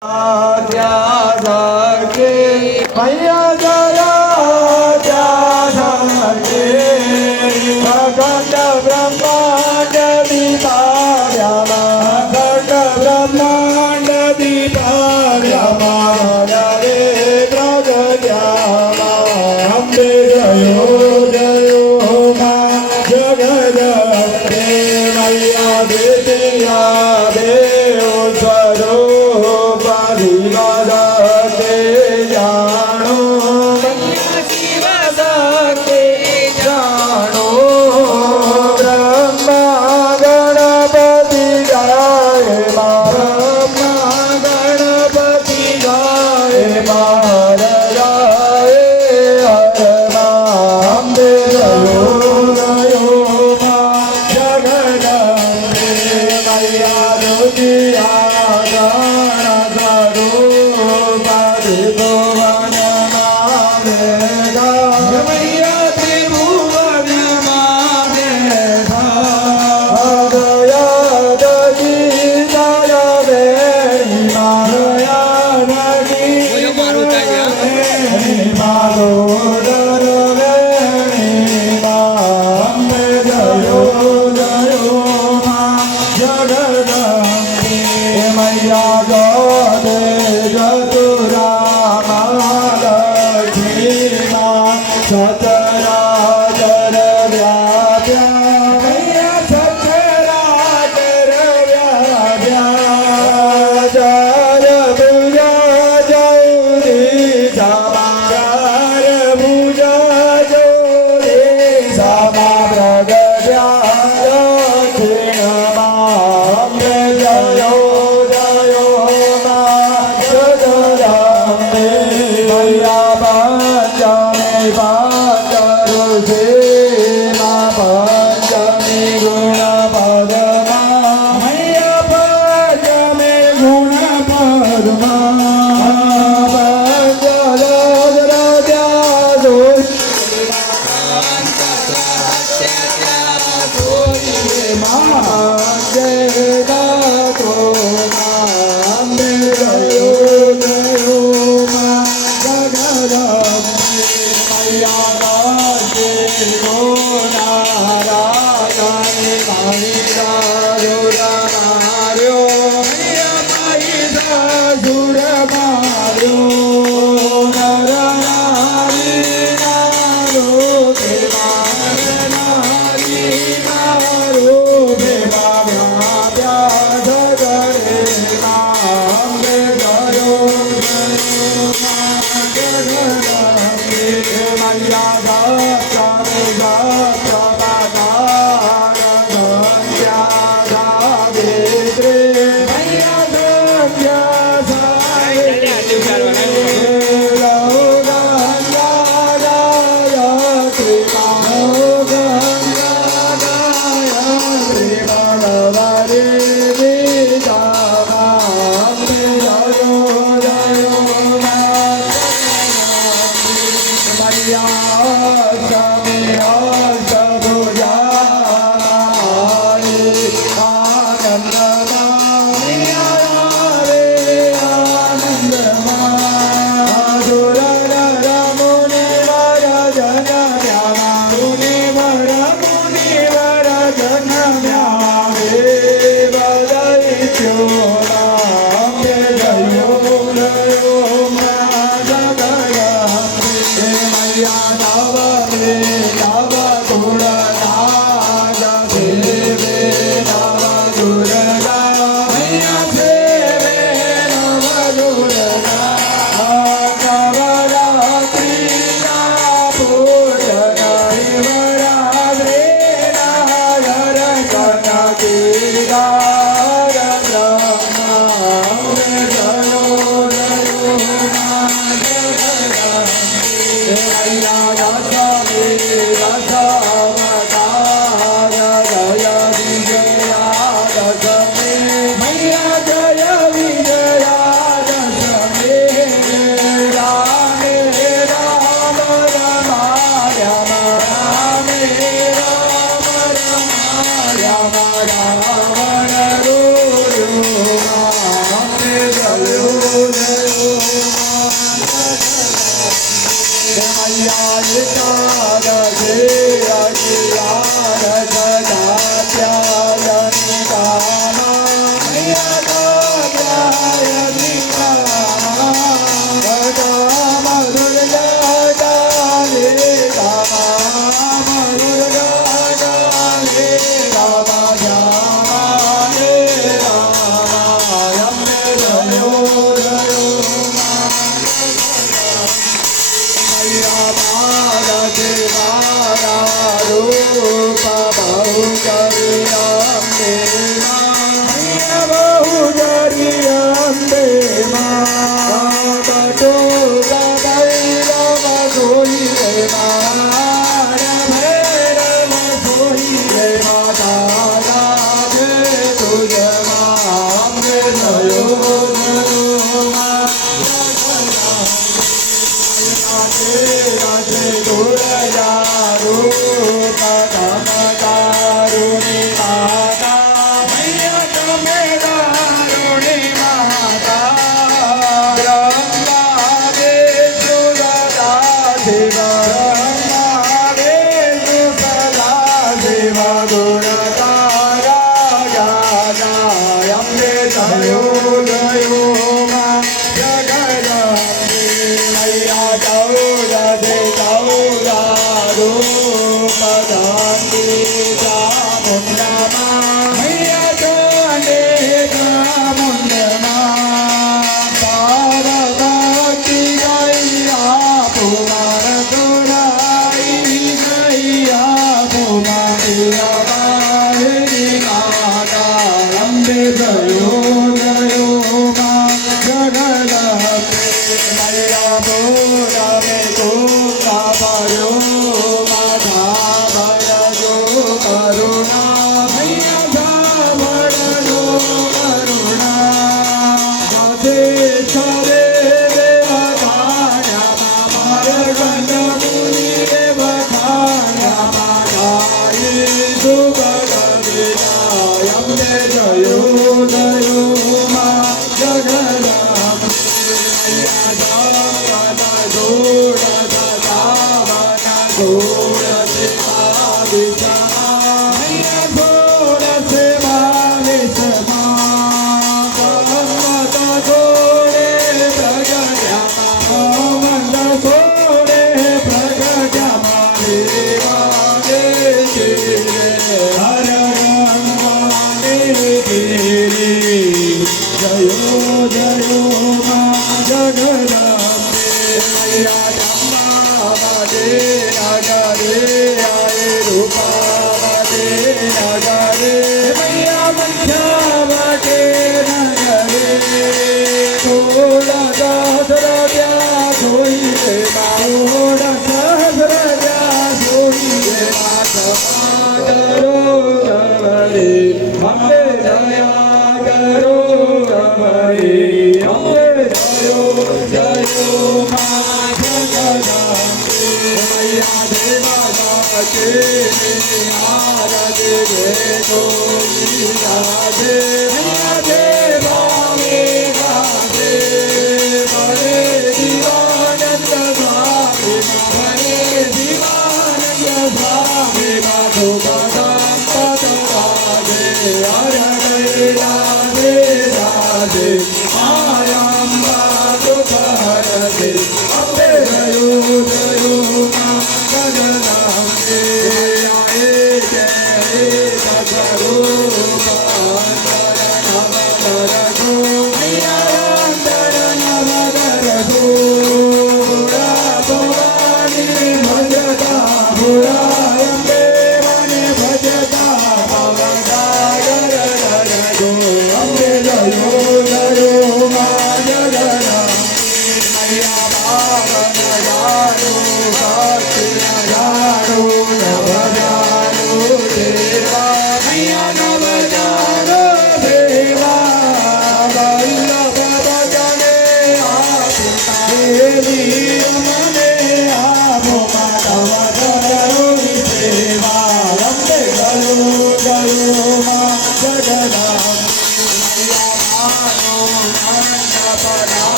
Gracias. Hare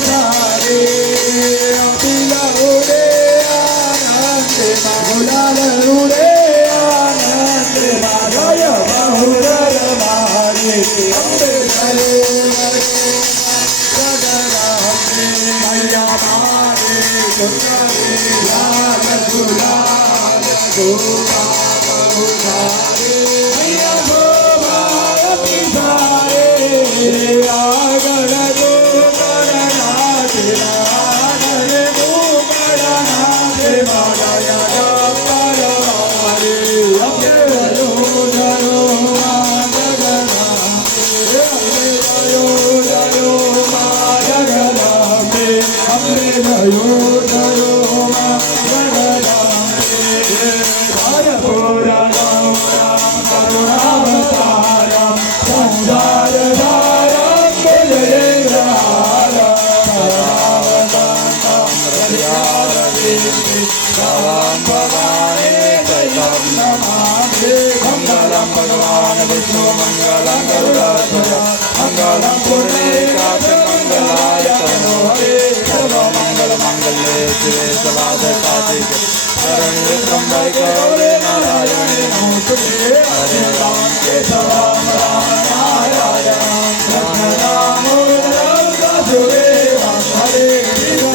સારે પીલાઓ રે આનંદ ગુલાલ રૂડે આનંદ માય બહુદર મારે અંબે મૈયા મારે સુંદરે લાલ ગુલાલ ગોપા બહુધારે મૈયા ગોપા સારે આગળ જો કરનાથ આગળ ગોકળનાથ માયા પરવારે અમને રયો રયો મા જગન્નાથ અમને રયો રયો મા જગન્નાથ અમને રયો રયો મા જગન્નાથ હર પુરા રામ રામ કરુણાવતારમ સંસાર ધારમ मंगलम भगवान विष्णु मंगलम गरुड़ध्वज मंगलम पुंडरीकाक्ष मंगलाय तनो हरे सर्व मंगल मंगल्ये शिवे सर्वार्थसाधिके शरण्ये त्र्यंबके गौरी नारायणे नमोस्तुते हरे राम केशव राम नारायण राम राम वासुदेवं हरे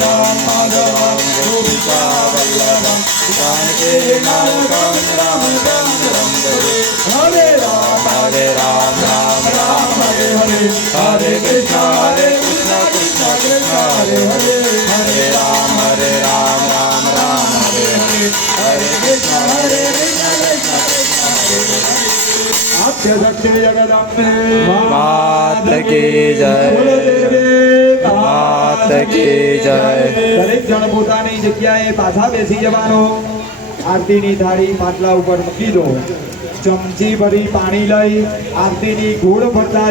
राम माधव गोपिका वल्लभं जानकी नायकं रामचंद्रं भजे हरे राम राम राम हरे हरे हरे कृष्ण कृष्ण कृष्ण हरे हरे हरे राम राम राम हरे हरे हरे कृष्ण कृष्ण कृष्ण हरे हरे शक्ति जगदम्बे मात की जय मात की जय દરેક જણ પોતાની જગ્યાએ પાછા બેસી જવાનો આરતીની થાળી માટલા ઉપર મૂકી દો ચમચી ભરી પાણી લઈ આરતીની ગોળ ભરતા